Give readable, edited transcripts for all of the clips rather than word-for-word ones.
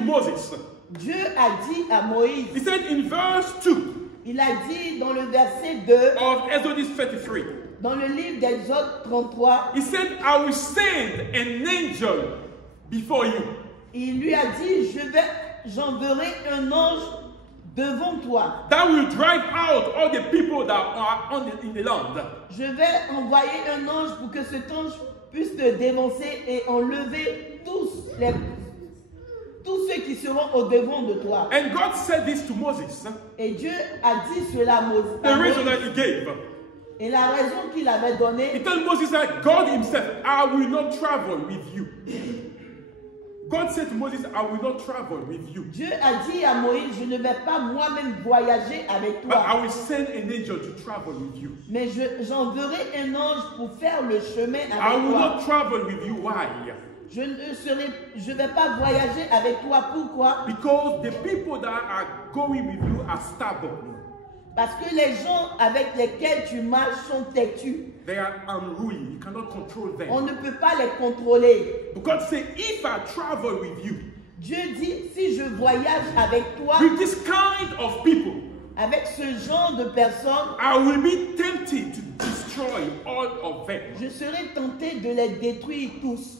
to Moses. Dieu a dit à Moïse, He said in verse 2 il a dit dans le verset 2, of Exodus 33, dans le livre d'Exode 33, he said, I will send an angel before you. il lui a dit, j'enverrai un ange devant toi. That will drive out all the people that are in the land. Je vais envoyer un ange pour que cet ange puisse te dévancer et enlever tous ceux qui seront au devant de toi. And God said this to Moses. Et Dieu a dit cela à Moïse. The reason that he gave. Et la raison qu'il avait donnée, He told Moses that God himself, I will not travel with you. God said to Moses, I will not travel with you. Dieu a dit à Moïse, je ne vais pas moi-même voyager avec But I toi. will send an angel to travel with you. Mais j'enverrai un ange pour faire le chemin I avec will toi. not travel with you. Why? Je ne vais pas voyager avec toi. Pourquoi? Because the people that are going with you are stubborn. Parce que les gens avec lesquels tu marches sont têtus. They are unruly. You cannot control On them. ne peut pas les contrôler. But God said, if I travel with you, Dieu dit, si je voyage avec toi, with this kind of people, avec ce genre de personnes, I will be tempted to destroy all of them. je serai tenté de les détruire tous.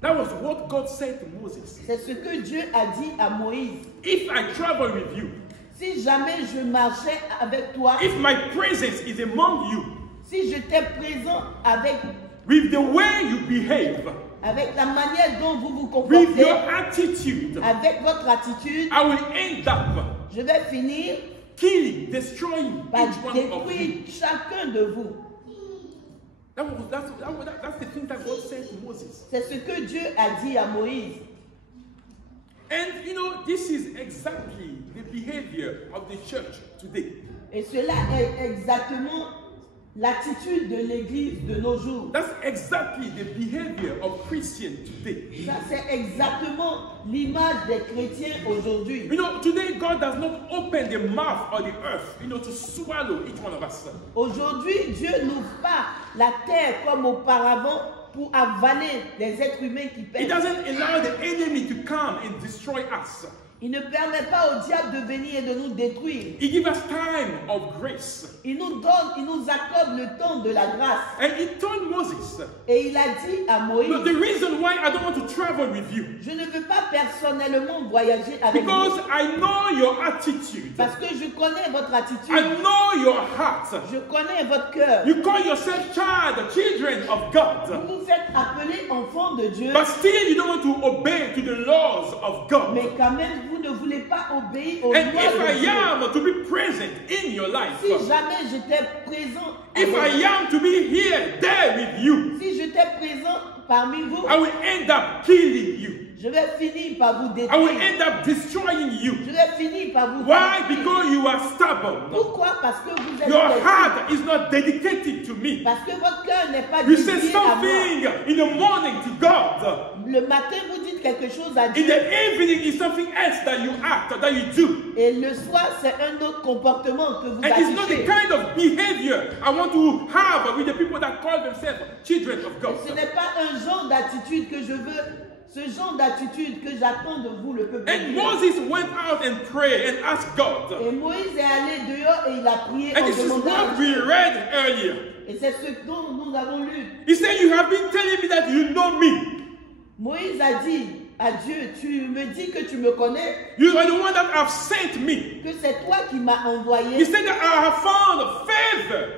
That was what God said to Moses. C'est ce que Dieu a dit à Moïse. If I travel with you, Si jamais je marchais avec toi, if my presence is among you, si j'étais présent with the way you behave, avec la manière dont vous vous with your comportez, attitude, avec votre attitude, I will end up je vais finir killing, destroying par each one of détruire you. chacun de vous. That's the thing that God said to Moses. C'est ce que Dieu a dit à Moïse. And you know, this is exactly the behavior of the church today. Et cela est exactement l'attitude de l'Église de nos jours. That's exactly the behavior of Christians today. Ça, c'est exactement l'image des chrétiens aujourd'hui. You know, today God does not open the mouth of the earth, to swallow each one of us. Aujourd'hui, Dieu n'ouvre pas la terre comme auparavant pour avaler les êtres humains qui He pêchent. doesn't allow the enemy to come and destroy us. Il ne permet pas au diable de venir et de nous détruire. He gives us time of grace. Il nous donne, il nous accorde le temps de la grâce. And he told Moses, Et il a dit à Moïse, the reason why I don't want to travel with you, je ne veux pas personnellement voyager avec because vous. I know your attitude. Parce que je connais votre attitude. I know your heart. Je connais votre cœur. You call yourself children of God. Vous vous êtes appelés enfants de Dieu. But still you don't want to obey to the laws of God. Mais quand même, vous ne voulez pas obéir aux And lois if de I Dieu. am to be present in your life, Si jamais j'étais présent, if I am to be here, there with you, si j'étais présent parmi vous, I will end up killing you. je vais finir par vous I will détruire. end up destroying you. Je vais finir par vous Why? détruire. Because you are stubborn. Pourquoi? Parce que vous êtes Your têtus. heart is not dedicated to me. Parce que votre cœur n'est pas You say dédié à moi. something in the morning to God. Le matin, vous dites quelque chose à In Dieu. the evening is something else that you act, that you do. Et le soir, c'est un autre comportement que vous And it's not the affichez. kind of behavior I want to have with the people that call themselves children of God. Ce n'est pas un genre d'attitude que je veux, ce genre d'attitude que j'attends de vous, le peuple de And Dieu. Moses went out and prayed and asked God. Et Moïse est allé dehors et il a prié And en this is demandant. what we read earlier. Et c'est ce dont nous avons lu. He said, you have been telling me that you know me. Moïse a dit à Dieu, tu me dis que tu me connais, You are the one that have sent me. que c'est toi qui m'as He envoyé. said that I have found favor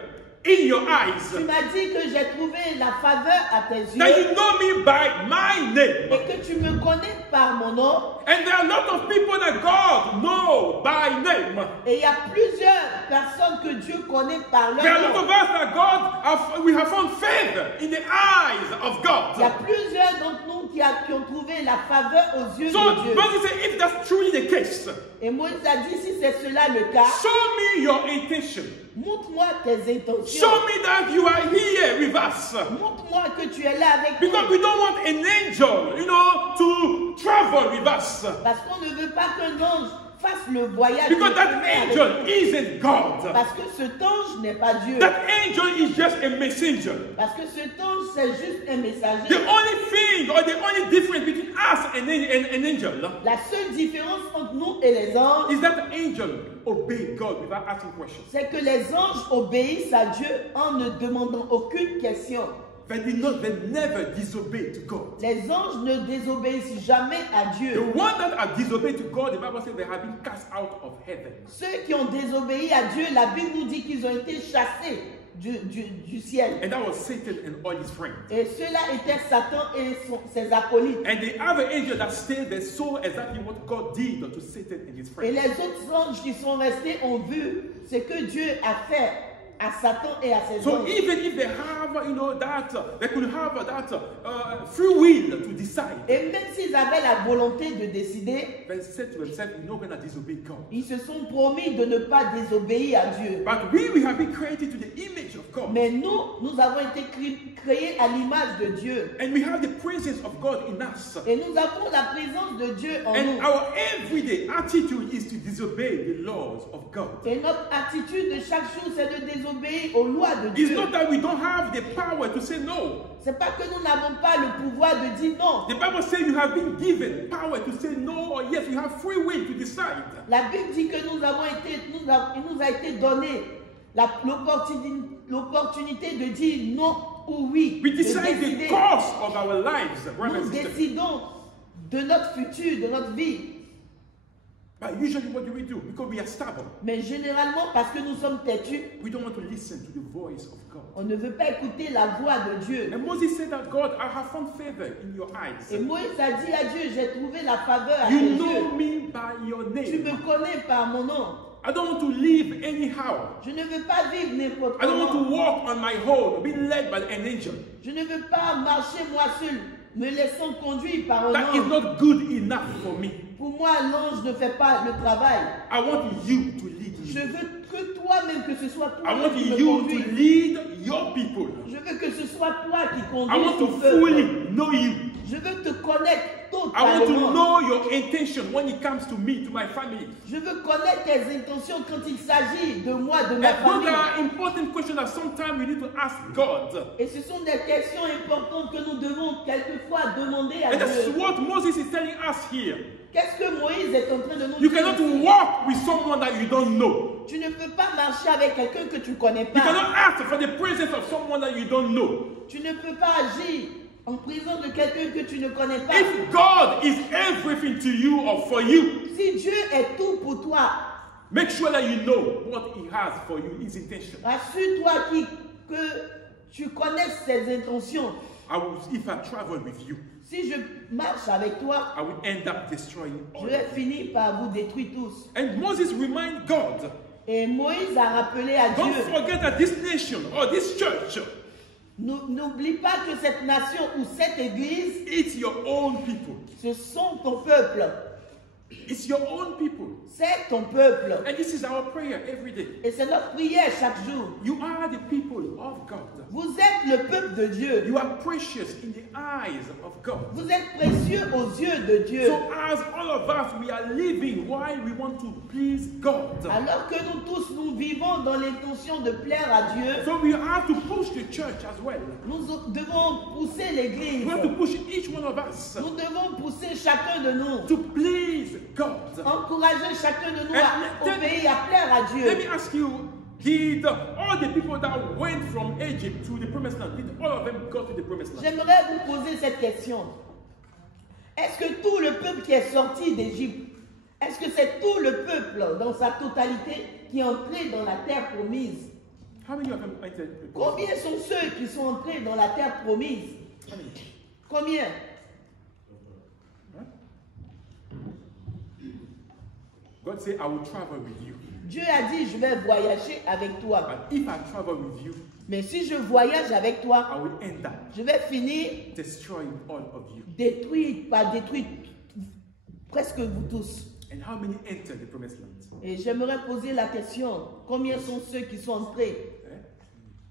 in your eyes. Tu m'as dit que j'ai trouvé la faveur à tes That yeux you know me by my name. et que tu me connais par mon nom. And there are a lot of people that God know by name. Et il y a plusieurs personnes que Dieu connaît par There are a leur lot of nom. us that we have found favor in the eyes of Il y a God. plusieurs d'entre nous qui ont trouvé la faveur aux yeux So de Dieu. Moses said, if that's truly the case, Et Moïse a dit, si c'est cela le cas, show me your intention. montre-moi tes intentions. Show me that you are here with us. Montre-moi que tu es là avec nous. Because we don't want an angel, to travel with us. Parce qu'on ne veut pas qu'un ange fasse le voyage. Because that avec angel nous. isn't God. Parce que cet ange n'est pas Dieu. That angel is just a messenger. Parce que cet ange, c'est juste un messager. The only thing or the only difference between us and an angel La seule différence entre nous et les anges, is that angel obey God without asking questions. c'est que les anges obéissent à Dieu en ne demandant aucune question. They never disobey to God. Les anges ne désobéissent jamais à The Dieu. one that have disobeyed to God, the Bible says they have been cast out of heaven. Ceux qui ont désobéi à Dieu, la Bible nous dit qu'ils ont été chassés du ciel. And that was Satan and all his friends. Et cela était Satan et ses acolytes. And the other angel that stayed there saw exactly what God did to Satan and his Et friends. les autres anges qui sont restés ont vu ce que Dieu a fait à Satan et à ses So anges. even if they have, they could have that free will to decide. Et même s'ils avaient la volonté de décider, They said to themselves, we're not going to disobey God. ils se sont promis de ne pas désobéir à Dieu. But we have been created to the image of God. Mais nous avons été créés à l'image de Dieu. And we have the presence of God in us. Et nous avons la présence de Dieu en And nous. our everyday attitude is to disobey the laws of God. Et notre attitude de chaque jour, c'est de désobéir aux lois de It's Dieu. not that we don't have the power to say no. C'est pas que nous n'avons pas le pouvoir de dire non. The Bible says you have been given power to say no or yes. You have free will to decide. La Bible dit que il nous a été donné l'opportunité de dire non ou oui. We De decide the décider. course of our lives, brothers Nous and sisters. décidons de notre futur, de notre vie. But usually what do? Because we are stubborn. Mais généralement, parce que nous sommes têtus, We don't want to listen to the voice of God. on ne veut pas écouter la voix de Dieu. And Moses said that, God, I have found favor in your eyes. Et Moïse a dit à Dieu, j'ai trouvé la faveur à You tes know yeux. me by your Tu me name. connais par mon nom. I don't want to live anyhow. Je ne veux pas vivre n'importe I don't want comment. to walk on my own, be led by an angel. Je ne veux pas marcher moi seul, me laissant conduire par un That is ange. not good enough for me. Pour moi, l'ange ne fait pas le travail. I want you to lead Je me. veux que toi-même, que ce soit I toi want qui me you conduis. to lead your people. Je veux que ce soit toi qui I conduis want to ton peuple. fully know you. Je veux te connaître I want to totalement. know your intention when it comes to me, to my family. Je veux connaître tes intentions quand il s'agit de moi, de ma And those famille. are important questions that sometimes we need to ask God. Et ce sont des questions importantes que nous devons quelquefois demander à And that's Dieu. what Moses is telling us here. Qu'est-ce que Moïse est en train de nous You dire? cannot walk with someone that you don't know. Tu ne peux pas marcher avec quelqu'un que tu ne connais You pas. cannot ask for the presence of someone that you don't know. Tu ne peux pas agir en présence de quelqu'un que tu ne connais pas. If God is everything to you or for you, Si Dieu est tout pour toi, make sure that you know what He has for you, His intention. rassure-toi que tu connaisses ses intentions. If I travel with you, Si je marche avec toi, I will end up destroying je all vais of you. finir par vous détruire tous. And Moses remind God, Et Moïse a rappelé à don't Dieu, forget that this nation or this church, n'oublie pas que cette nation ou cette église, it's your own people. ce sont ton peuple. It's your own people. C'est ton peuple. And this is our prayer every day. Et c'est notre prière chaque jour. You are the people of God. Vous êtes le peuple de Dieu. You are precious in the eyes of God. Vous êtes précieux aux yeux de Dieu. So as all of us, we are living while we want to please God. Alors que nous tous, nous vivons dans l'intention de plaire à Dieu, So we have to push the church as well. nous devons pousser l'église. We have to push each one of us Nous devons pousser chacun de nous. to please God. Encourager chacun de nous And à let- obéir, à plaire à Let me Dieu. ask you, did all the people that went from Egypt to the promised land, did all of them go to the promised land? J'aimerais vous poser cette question. Est-ce que tout le peuple qui est sorti d'Égypte, est-ce que c'est tout le peuple dans sa totalité qui est entré dans la terre promise? How many of them entered the promised Combien sont ceux qui sont entrés dans la terre promise? land? How many? Combien? Huh? God said, I will travel with you. Dieu a dit, je vais voyager avec toi. But if I travel with you, Mais si je voyage avec toi, I will end up je vais finir destroying all of you. détruire presque vous tous. And how many enter the promised land? Et j'aimerais poser la question, combien sont ceux qui sont entrés?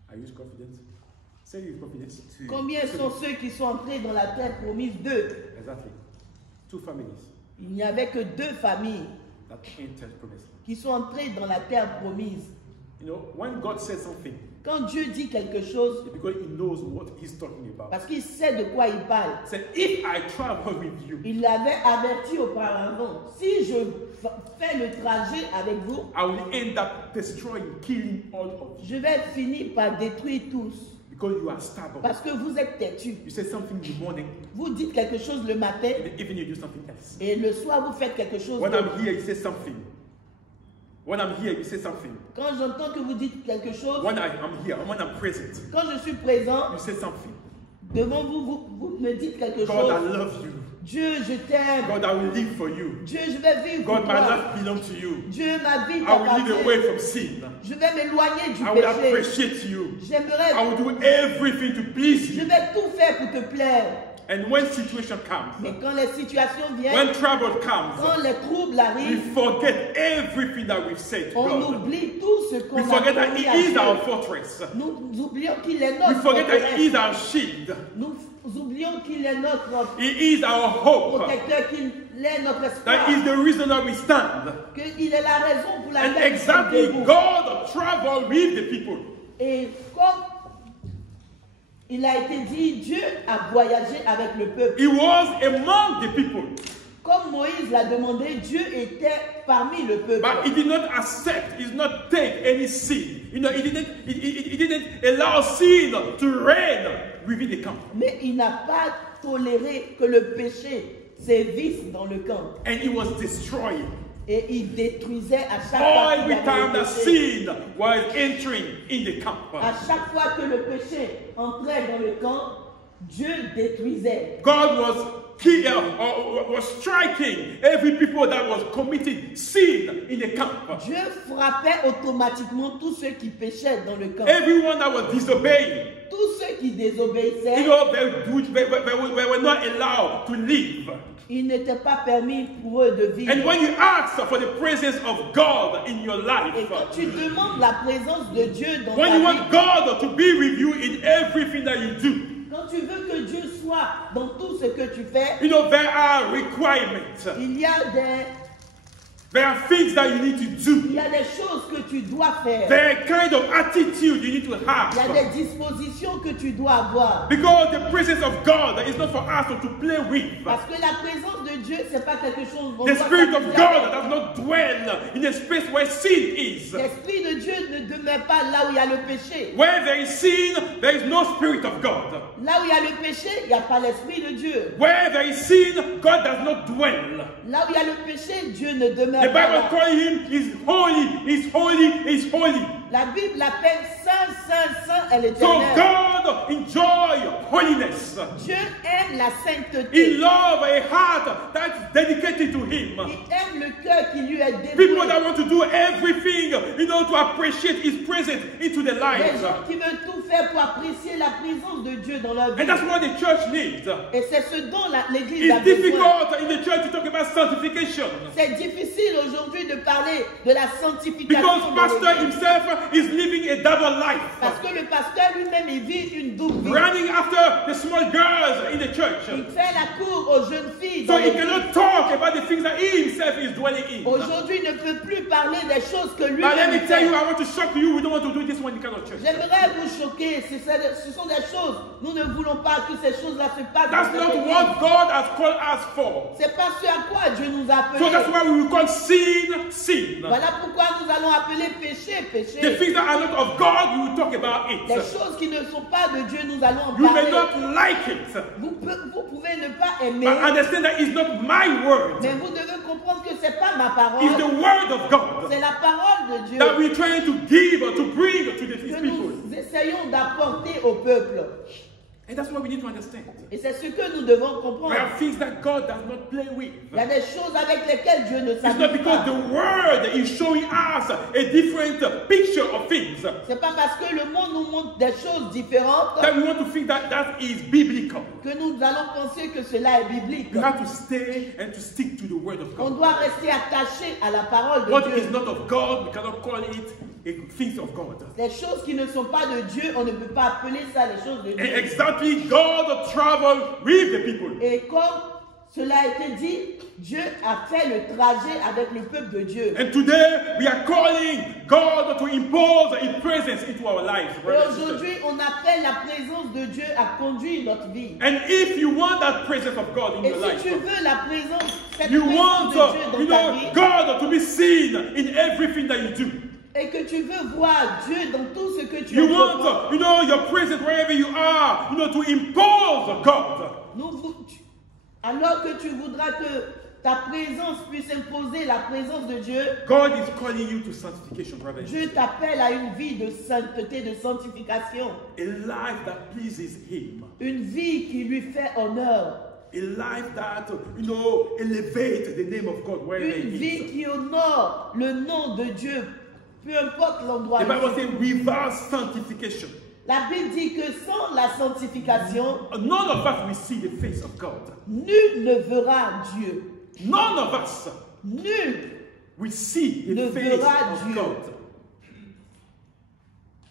Are you confident? Say it with confidence. Combien sont ceux qui sont entrés dans la terre promise? Deux. Exactly. 2 families. Il n'y avait que 2 familles. that entered promised land. qui sont entrés dans la terre promise. You know, when God says something, Quand Dieu dit quelque chose, it's because He knows what He's talking about. parce qu'il sait de quoi il parle. He said, if I travel with you, Il l'avait averti auparavant. Si je fais le trajet avec vous, I will end up destroying, killing all of you. je vais finir par détruire tous. Because you are stubborn. Parce que vous êtes têtus. You say something in the morning, Vous dites quelque chose le matin in the evening you do something else. et le soir vous faites quelque chose When d'autre. I'm here, you say something. When I'm here, you say something. Quand j'entends que vous dites quelque chose, When I'm here, when I'm present, quand je suis présent, you say something. devant vous, vous me dites quelque God, I chose. love you. Dieu, je t'aime. God, I will live for you. Dieu, je vais vivre pour God, my toi. life belongs to you. Dieu, ma vie I will live away t'appartient. from sin. Je vais m'éloigner du I will péché. appreciate you. J'aimerais, I will do everything to please je you. vais tout faire pour te plaire. And when situation comes, Mais quand les situations viennent, when trouble comes, quand les troubles we arrivent, forget everything that we've said to on God. oublie tout ce qu'on We a forget that promis He à is Dieu. our fortress. Nous oublions qu'il est We notre forget that He forteresse. is our shield. Nous oublions qu'il est notre He is our hope. protecteur, qu'il est notre espoir. That is the reason why we stand. Qu'il est la raison pour And laquelle nous sommes exactly, debout. God traveled with the people. Et comme il a été dit, Dieu a voyagé avec le peuple. He was among the people, Comme Moïse l'a demandé, Dieu était parmi le peuple. but He did not accept, He did not take any sin. You know, He didn't allow sin to reign within the camp. Mais il n'a pas toléré que le péché sévisse dans le camp. And He was destroyed. Et il détruisait à chaque fois qu'il Every avait time le that péché. sin was entering in the camp, À chaque fois que le péché entrait dans le camp, Dieu détruisait. God was striking every people that was committing sin in the camp. Dieu frappait automatiquement tous ceux qui péchaient dans le camp. Everyone that was disobeying, Tous ceux qui désobéissaient, you know, they were not allowed to live. il n'était pas permis pour eux de vivre. And when you ask for the presence of God in your Et life, quand tu demandes la présence de Dieu dans when ta you vie, want God to be with you in everything that you do, quand tu veux que Dieu soit dans tout ce que tu fais, you know, there are requirements. il y a There are things that you need to do. des choses que tu dois faire. There are kind of attitude you need to Il y a have. des dispositions que tu dois avoir. Because the presence of God is not for us to play with. Parce que la présence de Dieu, c'est pas quelque chose dont on The doit Spirit of s'amuser God avec. does not dwell in a space where sin is. L'Esprit de Dieu ne demeure pas là où il y a le péché. Where there is sin, there is no Spirit of God. Là où il y a le péché, il n'y a pas l'Esprit de Dieu. Where there is sin, God does not dwell. Là où il y a le péché, Dieu ne demeure The pas Bible là. calling Him is holy, is holy, is holy. La Bible l'appelle Saint, Saint, Saint est So l'Éternel. God enjoy holiness. Dieu aime la He sainteté. loves a heart that's dedicated to Him. Il aime le cœur qui lui est People dévoué. that want to do everything, you know, to appreciate His presence into their Les lives. gens qui veulent tout faire pour apprécier la présence de Dieu dans leur vie. And that's what the church needs. Et c'est ce dont l'Église a It's besoin. difficult in the church to talk about sanctification C'est difficile aujourd'hui de parler de la sanctification. because dans pastor l'Église. himself is living a double life, Parce que le pasteur lui-même, il vit une double vie. running after the small girls in the church. Il fait la cour aux jeunes filles. So dans he l'Église. cannot talk about the things that he himself is dwelling in. Aujourd'hui, il ne peut plus parler des choses que But let lui-même me tell fait. you, I want to shock you, we don't want to do this one in kind of church. J'aimerais vous choquer. Ce sont des choses. Nous ne voulons pas que ces choses-là se passent. That's dans cette not église. what God has called us for. C'est pas ce à quoi Dieu nous a So that's appelés. why we will call sin, sin. Voilà pourquoi nous allons appeler péché, The péché. things that are not of God, we will talk about Les it. choses qui ne sont pas de Dieu, nous allons en You may parler. not like it, Vous pouvez ne pas aimer, but understand that it's not my word. mais vous devez comprendre que c'est pas ma It's the parole, word of God c'est la parole de Dieu that we're trying to give or to bring to His que people. nous essayons d'apporter au peuple. And that's what we need to understand. Et c'est ce que nous devons comprendre. There are things that God does not play with. Il y a des choses avec lesquelles Dieu ne It's not s'amuse because pas. the word is showing us a different picture of things C'est pas parce que le monde nous montre des choses différentes that we want to think that that is biblical. que nous allons penser que cela est biblique. You have to stay and to stick to the word of On God. doit rester attaché à la parole de What Dieu. is not of God, we cannot call it things of God. Les choses qui ne sont pas de Dieu, on ne peut pas appeler ça les choses de And Dieu. exactly, God traveled with the people. Et comme cela a été dit, Dieu a fait le trajet avec le peuple de Dieu. And today we are calling God to impose His presence into our lives. Et brothers and sisters. aujourd'hui, on appelle la présence de Dieu à conduire notre vie. And if you want that presence of God in Et your si life, tu veux la présence, cette you présence want de Dieu dans ta vie, God to be seen in everything that you do. et que tu veux voir Dieu dans tout ce que tu You entreprends, want, your presence wherever you are, to impose God. alors que tu voudras que ta présence puisse imposer la présence de Dieu, God is calling you to sanctification, brother. Dieu t'appelle à une vie de sainteté, de sanctification. A life that pleases Him. Une vie qui lui fait honneur. A life that, elevates the name of God wherever Une He vie is. qui honore le nom de Dieu, peu importe l'endroit. The Bible says without sanctification, La Bible dit que sans la sanctification, none of us will see the face of God. nul ne verra Dieu. None of us Nul will see the ne face verra of Dieu. God.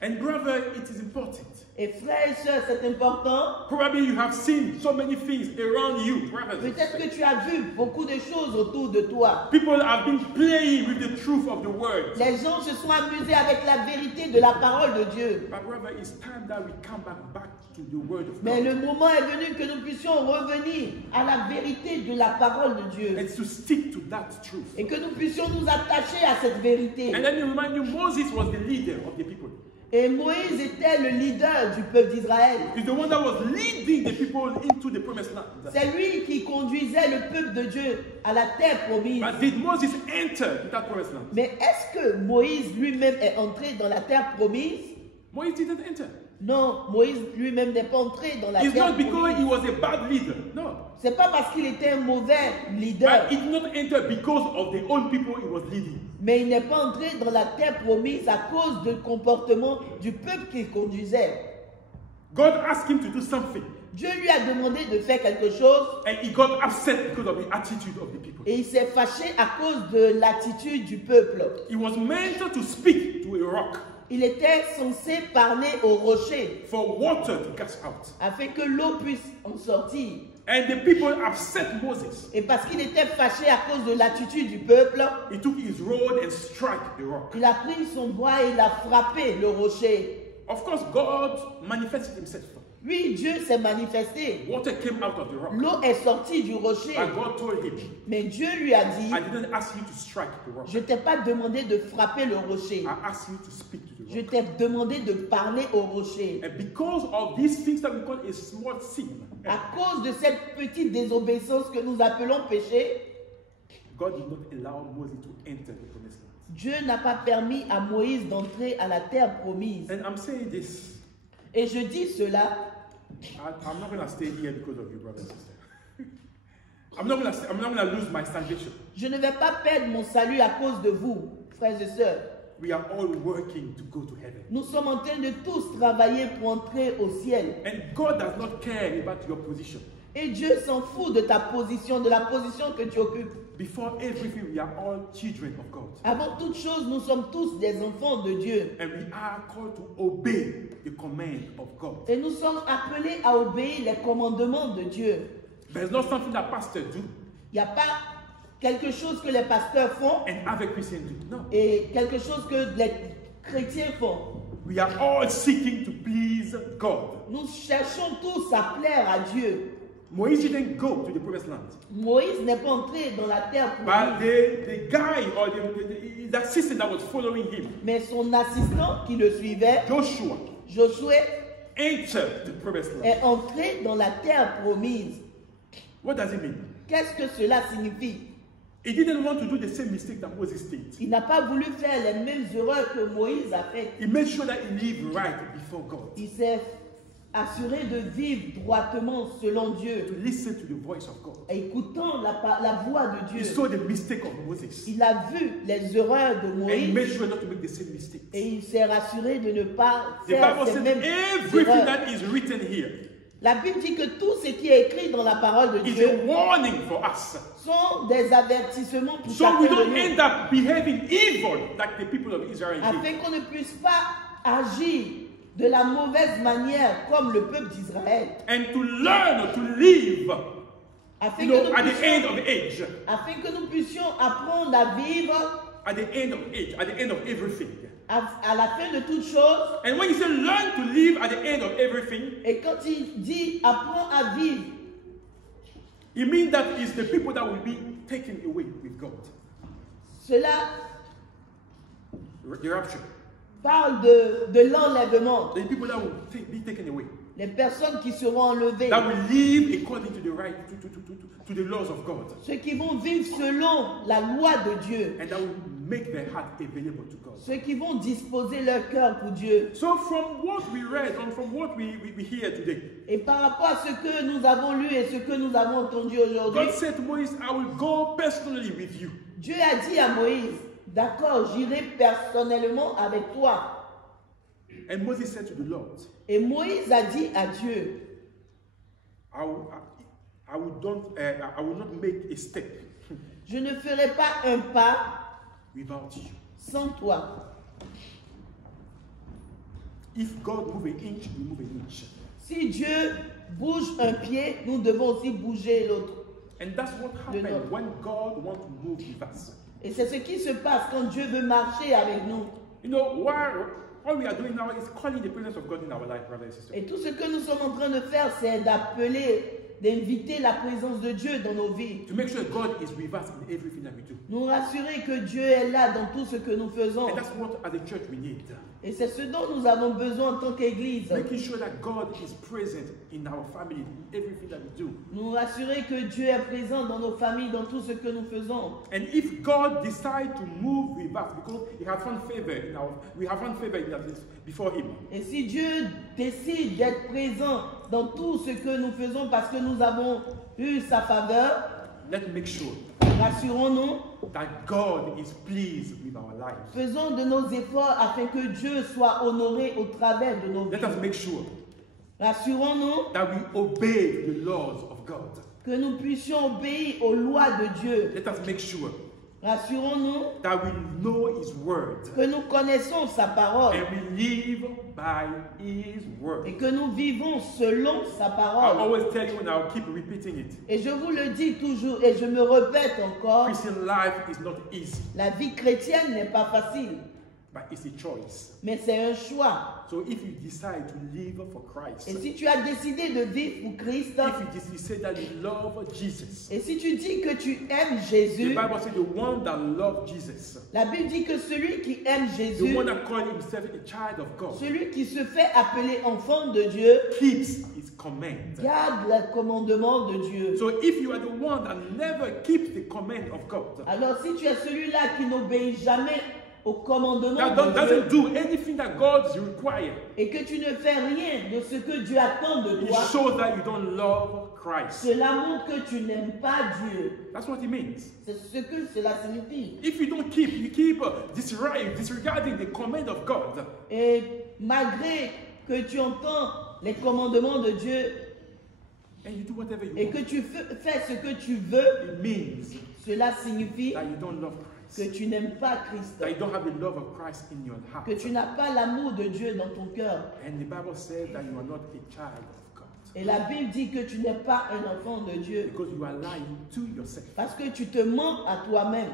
And brother, it is important. Et frères et sœurs, c'est important. Probably you have seen so many things around you, brothers and Peut-être sisters. que tu as vu beaucoup de choses autour de toi. People have been playing with the truth of the word. Les gens se sont amusés avec la vérité de la parole de Dieu. But brother, it's time that we come back to the word of Mais God. le moment est venu que nous puissions revenir à la vérité de la parole de Dieu. And to stick to that truth. Et que nous puissions nous attacher à cette vérité. And let me remind you, Moses was the leader of the people. Et Moïse était le leader du peuple d'Israël. He's the one that was leading the people into the promised land. C'est lui qui conduisait le peuple de Dieu à la terre promise. But did Moses enter that promised land? Mais est-ce que Moïse lui-même est entré dans la terre promise? Moses didn't enter. Non, Moïse lui-même n'est pas entré dans la It's terre not because he promise. was a bad leader. No. C'est pas parce qu'il était un mauvais leader, But he did not enter because of the own people he was leading. mais il n'est pas entré dans la terre promise à cause du comportement du peuple qu'il conduisait. God asked him to do something. Dieu lui a demandé de faire quelque chose And he got upset because of the attitude of the people. et il s'est fâché à cause de l'attitude du peuple. He was meant to speak to a rock Il était censé parler au rocher for water to gush out. afin que l'eau puisse en sortir. And the people upset Moses. Et parce qu'il était fâché à cause de l'attitude du peuple, He took his rod and struck the rock. il a pris son bois et il a frappé le rocher. Of course, God manifested himself. Lui, Dieu s'est manifesté. Water came out of the rock. L'eau est sortie du rocher. And God told him, Mais Dieu lui a dit, I didn't ask you to strike the rock. je ne t'ai pas demandé de frapper le rocher. I asked you to speak to the Je rock. t'ai demandé de parler au rocher. And because of these things that we call a small sin, À cause de cette petite désobéissance que nous appelons péché, God did not allow Moses to enter the promised land. Dieu n'a pas permis à Moïse d'entrer à la terre promise. And I'm saying this. Et je dis cela, I'm not going to stay here because of you, brother and sister. I'm not going to lose my salvation. je ne vais pas perdre mon salut à cause de vous, frères et sœurs. We are all working to go to heaven. Nous sommes en train de tous travailler pour entrer au ciel. And God does not care about your position. Et Dieu s'en fout de ta position, de la position que tu occupes. Before everything, we are all children of God. Avant toute chose, nous sommes tous des enfants de Dieu. And we are called to obey the command of God. Et nous sommes appelés à obéir les commandements de Dieu. There's not something that pastors do Il n'y a pas quelque chose que les pasteurs font and other Christians do. No. et quelque chose que les chrétiens font. We are all seeking to please God. Nous cherchons tous à plaire à Dieu. Moïse didn't go to the promised land. Moïse n'est pas entré dans la terre But promise. the guy or the assistant that was following him, Mais son assistant qui le suivait, Joshua, Josué, entered the promised land. est entré dans la terre promise. What does it mean? Qu'est-ce que cela signifie? He didn't want to do the same mistake that Moses did. Il n'a pas voulu faire les mêmes erreurs que Moïse a faites. He made sure that he lived right before God. Il s'est assuré de vivre droitement selon To Dieu, listen to the voice of God. écoutant la voix de He Dieu. saw the mistake of Moses. Il a vu les erreurs de And he made Moïse sure not to make the same mistakes. et il s'est rassuré de ne pas The faire Bible ces says mêmes everything erreurs. that is written here La Bible dit que tout ce qui est écrit dans la parole de is Dieu a warning for us. sont des avertissements pour So we chacun de don't nous, end up behaving evil like the people of Israel did. afin qu'on ne puisse pas agir de la mauvaise manière comme le peuple d'Israël And to learn to live afin You que know, nous at the end puissions- of the age, afin que nous puissions apprendre à vivre at the end of age, at the end of everything. à la fin de toutes choses. And when you say learn to live at the end of everything, Et quand il dit apprends à vivre, it means that it's the people that will be taken away with God. cela The rapture. parle de l'enlèvement. The people that will be taken away. Les personnes qui seront enlevées. That will live according to the right, to the laws of God. Ceux qui vont vivre selon la loi de Dieu. And that will make their heart available to God. Ceux qui vont disposer leur cœur pour Dieu. So from what we read and from what we hear today, Et par rapport à ce que nous avons lu et ce que nous avons entendu aujourd'hui, God said to Moses, I will go personally with you. Dieu a dit à Moïse, d'accord, j'irai personnellement avec toi. And Moses said to the Lord, Et Moïse a dit à Dieu, I will not make a step je ne ferai pas un pas without you. sans toi. If God move an inch, we move an inch. Si Dieu bouge un pied, nous devons aussi bouger l'autre. And that's what The happens Lord. when God wants to move with us. Et c'est ce qui se passe quand Dieu veut marcher avec nous. You know, what we are doing now is calling the presence of God in our life, brothers and sisters. Et tout ce que nous sommes en train de faire, c'est d'inviter la présence de Dieu dans nos vies. To make sure God is with us in everything that we do. Nous rassurer que Dieu est là dans tout ce que nous faisons. And that's what, as a church, we need. Et c'est ce dont nous avons besoin en tant qu'Église. Making sure that God is present in our family, in everything that we do. Nous rassurer que Dieu est présent dans nos familles, dans tout ce que nous faisons. And if God decides to move with us, because we have found favor in us before Him. Et si Dieu décide d'être présent dans tout ce que nous faisons parce que nous avons eu sa faveur, Let's make sure rassurons-nous, that God is pleased with our lives. faisons de nos efforts afin que Dieu soit honoré au travers de nos Let vies. us make sure Rassurons-nous that we obey the laws of God. que nous puissions obéir aux lois de Dieu. Let us make sure Rassurons-nous that we know His word que nous connaissons sa parole and we live by His word. et que nous vivons selon sa I parole. always tell you and I'll keep repeating it. Et je vous le dis toujours et je me répète encore, Christian life is not easy, la vie chrétienne n'est pas facile, but it's a choice. mais c'est un choix. So if you decide to live for Christ, Et si tu as décidé de vivre pour Christ, if you say that you love Jesus, et si tu dis que tu aimes the Jésus, Bible says the one that loves Jesus, la Bible dit que celui qui aime the Jésus, one that calls himself a child of God, celui qui se fait appeler enfant de Dieu, keeps His command. garde le commandement de Dieu. So if you are the one that never keeps the command of God, Alors si tu es celui-là qui n'obéit jamais au commandement that de Dieu doesn't do anything that God requires, et que tu ne fais rien de ce que Dieu attend de it toi, shows that you don't love Christ. cela montre que tu n'aimes pas Dieu. That's what it means. C'est ce que cela signifie. If you don't keep, you keep disregarding the command of God, Et malgré que tu entends les commandements de Dieu and you do whatever you et want, que tu fais ce que tu veux, it means cela signifie that you don't love que Christ, tu n'aimes pas Christ, that you don't have the love of Christ in your heart. que tu n'as pas l'amour de Dieu dans ton cœur. And the Bible says that you are not a child of God Et la Bible dit que tu n'es pas un enfant de Dieu because you are lying to yourself. parce que tu te mens à toi-même.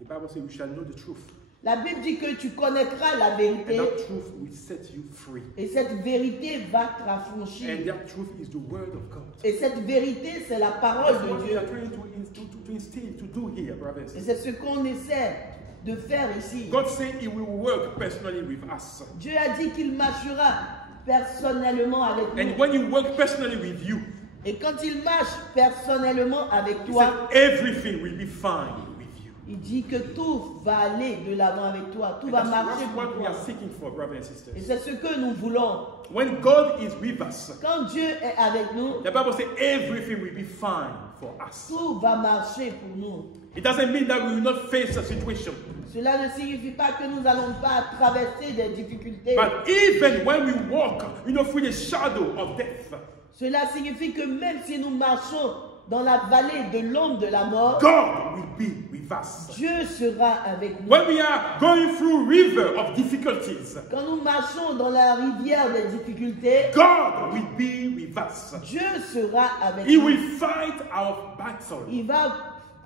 The Bible says you shall know the truth, La Bible dit que tu connaîtras la and vérité that truth will set you free. et cette vérité va te And raffranchir. that truth is the word of God. Et cette vérité, c'est la parole That's de what we Dieu. are trying to instill, to do here, brothers. Et c'est ce qu'on essaie de faire ici. God said He will work personally with us. Dieu a dit qu'il marchera personnellement avec And nous. when He works personally with you, Et quand il marche personnellement avec He toi, said everything will be fine with you. il dit que tout va aller de l'avant avec toi. Tout And va that's marcher pour what we toi. are seeking for, brothers and Et sisters. c'est ce que nous voulons. When God is with us, Quand Dieu est avec nous, the Bible says everything will be fine for us. tout va marcher pour nous. It doesn't mean that we will not face a situation. Cela ne signifie pas que nous n'allons pas traverser des difficultés. But even when we walk, through the shadow of death, Cela signifie que même si nous marchons dans la vallée de l'ombre de la mort, God will be with us. Dieu sera avec nous. When we are going through river of difficulties, Quand nous marchons dans la rivière des difficultés, God will be with us. Dieu sera avec He nous. will fight our battle. Il va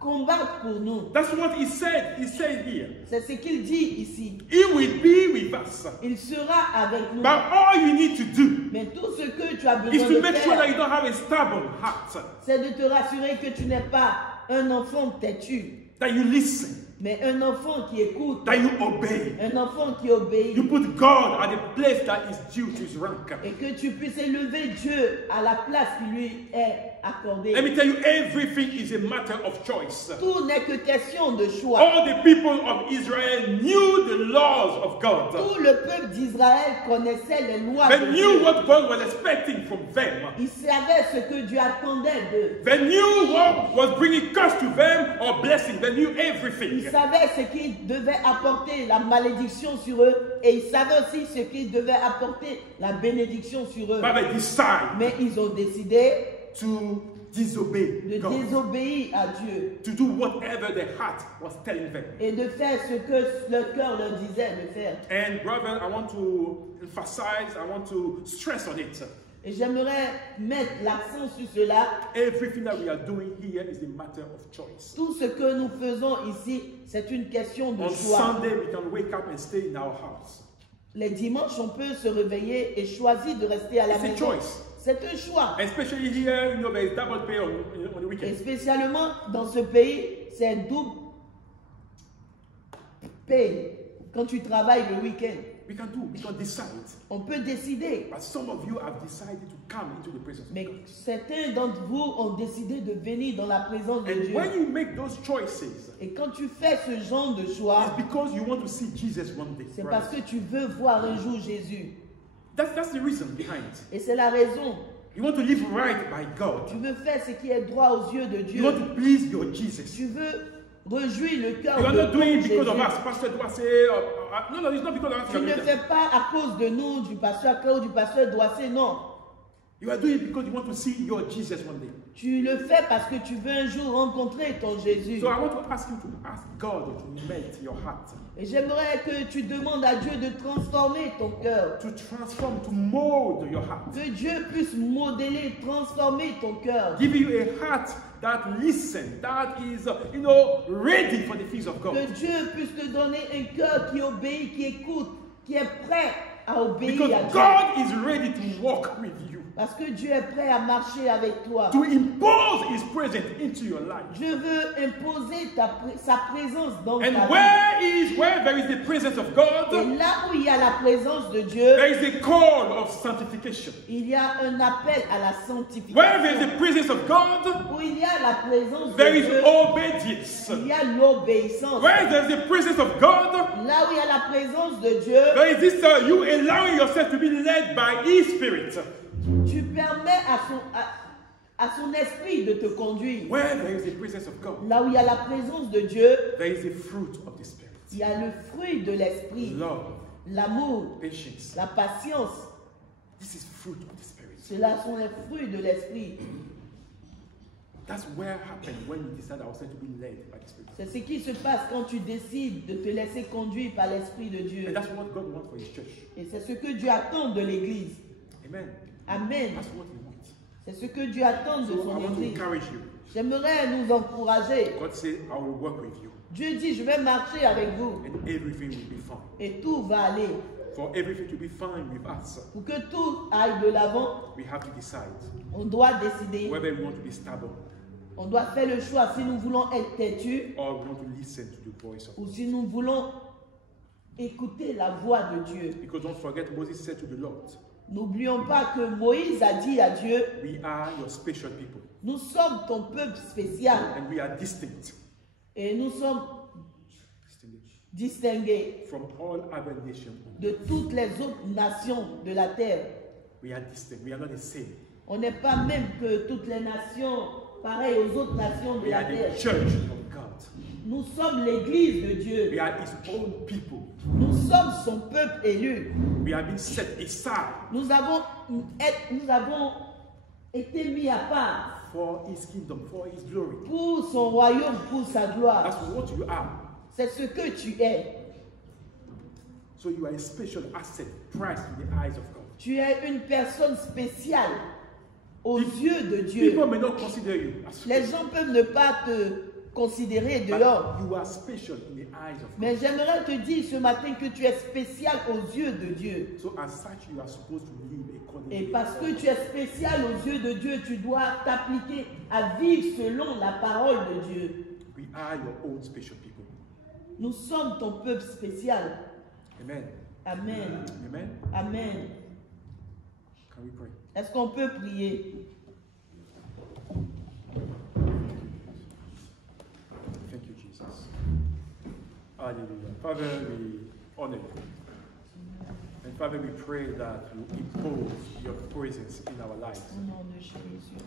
combattre pour nous. That's what he said. He said here. C'est ce qu'il dit ici. He will be with us. Il sera avec nous. But all you need to do Mais tout ce que tu as is besoin to de make sure that faire, you don't have a stubborn heart, c'est de te rassurer que tu n'es pas un enfant têtu, that you listen, mais un enfant qui écoute, that you obey. un enfant qui obéit, You put God at the place that is due to his rank. et que tu puisses élever Dieu à la place qui lui est accordée. Let me tell you, everything is a matter of choice. Tout n'est que question de choix. All the people of Israel knew the laws of God. Tout le peuple d'Israël connaissait les lois They de knew Dieu. what God was expecting from them. Ils savaient ce que Dieu attendait d'eux. They knew what was bringing curse to them or blessing. They knew everything. Ils savaient ce qui devait apporter la malédiction sur eux et ils savaient aussi ce qui devait apporter la bénédiction sur eux. But they decided Mais ils ont décidé to disobey de God, désobéir à Dieu to do whatever their heart was telling them. et de faire ce que leur cœur leur disait de faire. And brother, I want to emphasize, I want to stress on it. Et j'aimerais mettre l'accent sur cela. Everything that we are doing here is a matter of choice. Tout ce que nous faisons ici, c'est une question de On choix. Sunday, we can wake up and stay in our house. Les dimanches, on peut se réveiller et choisir de rester à la It's a maison. choice. C'est un choix. Especially here, you know, there is double pay on the Et weekend. spécialement dans ce pays, c'est double paye quand tu travailles le week-end. We can decide. On peut décider. But some of you have decided to come into the presence of Mais God. certains d'entre vous ont décidé de venir dans la présence de And Dieu. when you make those choices, Et quand tu fais ce genre de choix, it's because you want to see Jesus one day. c'est parce que tu veux voir un jour Jésus. That's the reason behind. Et c'est la raison. You want to live right by God. Tu veux faire ce qui est droit aux yeux de You Dieu. want to please your Jesus. Tu veux réjouir le cœur You are de not ton doing it Jésus. because of us. Pastor doit say, no, it's not because of us. Tu ne le fais pas à cause de nous, du pasteur Claude, du pasteur Doissé, non. You are doing it because you want to see your Jesus one day. Tu le fais parce que tu veux un jour rencontrer ton Jésus. So I want to ask you to ask God to melt your heart, Et j'aimerais que tu demandes à Dieu de transformer ton cœur. to transform, to mold your heart. Que Dieu puisse modeler, transformer ton cœur. Give you a heart that listens, that is, ready for the things of Que God. Dieu puisse te donner un cœur qui obéit, qui écoute, qui est prêt à obéir Because à Dieu. God is ready to walk with you, Parce que Dieu est prêt à marcher avec toi. to impose His presence into your life. Dieu veut imposer sa présence dans ta And vie. where there is the presence of Et God, là où il y a la présence de Dieu, there is a call of sanctification. il y a un appel à la Where there is sanctification. the presence of God, Où il y a la présence there de is Dieu, obedience. il y a l'obéissance. Where there is the presence of God, Là où il y a la présence de Dieu, there is this you allowing yourself to be led by His Spirit. tu permets à son esprit de te conduire. Where there is the presence of God, Là où il y a la présence de Dieu, there is the fruit of the Spirit. il y a le fruit de l'esprit, Love, l'amour, patience. la patience. This is fruit of the Spirit. Cela sont les fruits de l'esprit. That's where happened when we decide ourselves to be led by the Spirit. C'est ce qui se passe quand tu décides de te laisser conduire par l'esprit de Dieu. And that's what God wants for His church. Et c'est ce que Dieu attend de l'Église. Amen. Amen. That's what He wants. C'est ce que Dieu attend de So I son want to Église. encourage you. J'aimerais nous encourager. God said, I will work with you, Dieu dit, je vais marcher avec vous and everything will be fine. et tout va aller. For everything to be fine with us, Pour que tout aille de l'avant, we have to decide on doit décider. whether we want to be stubborn On doit faire le choix si nous voulons être têtus or we want to listen to the voice of ou God. si nous voulons écouter la voix de Dieu. Because don't forget, Moses said to the Lord, N'oublions pas que Moïse a dit à Dieu, we are your special people, nous sommes ton peuple spécial and we are distinct et nous sommes distingués from all other nations. de toutes les autres nations de la terre. We are distinct. We are not the same. On n'est pas même que toutes les nations, pareilles aux autres nations de We la are the terre. church of God. Nous sommes l'église de We Dieu. are His own people. Nous sommes son peuple élu. We have been set aside Nous avons été mis à part for his kingdom, for his glory. pour son royaume, pour sa gloire. That's what you are. C'est ce que tu es. So you are a special asset, prize in the eyes of God. Tu es une personne spéciale aux yeux de Dieu. People may not consider you as Les special, gens peuvent ne pas te considérer but dehors. you are special in the eyes of God. Mais j'aimerais te dire ce matin que tu es spécial aux yeux de Dieu. So as such, you are supposed to live according Et to parce que the tu es spécial aux yeux de Dieu, tu dois t'appliquer à vivre selon la parole de Dieu. We are your own special people. Nous sommes ton peuple spécial. Amen. Amen. Amen. Amen. Can we pray? Est-ce qu'on peut prier? Thank you, Jesus. Hallelujah. Father, we honor you. And Father, we pray that you impose your presence in our lives. Au nom de Jésus.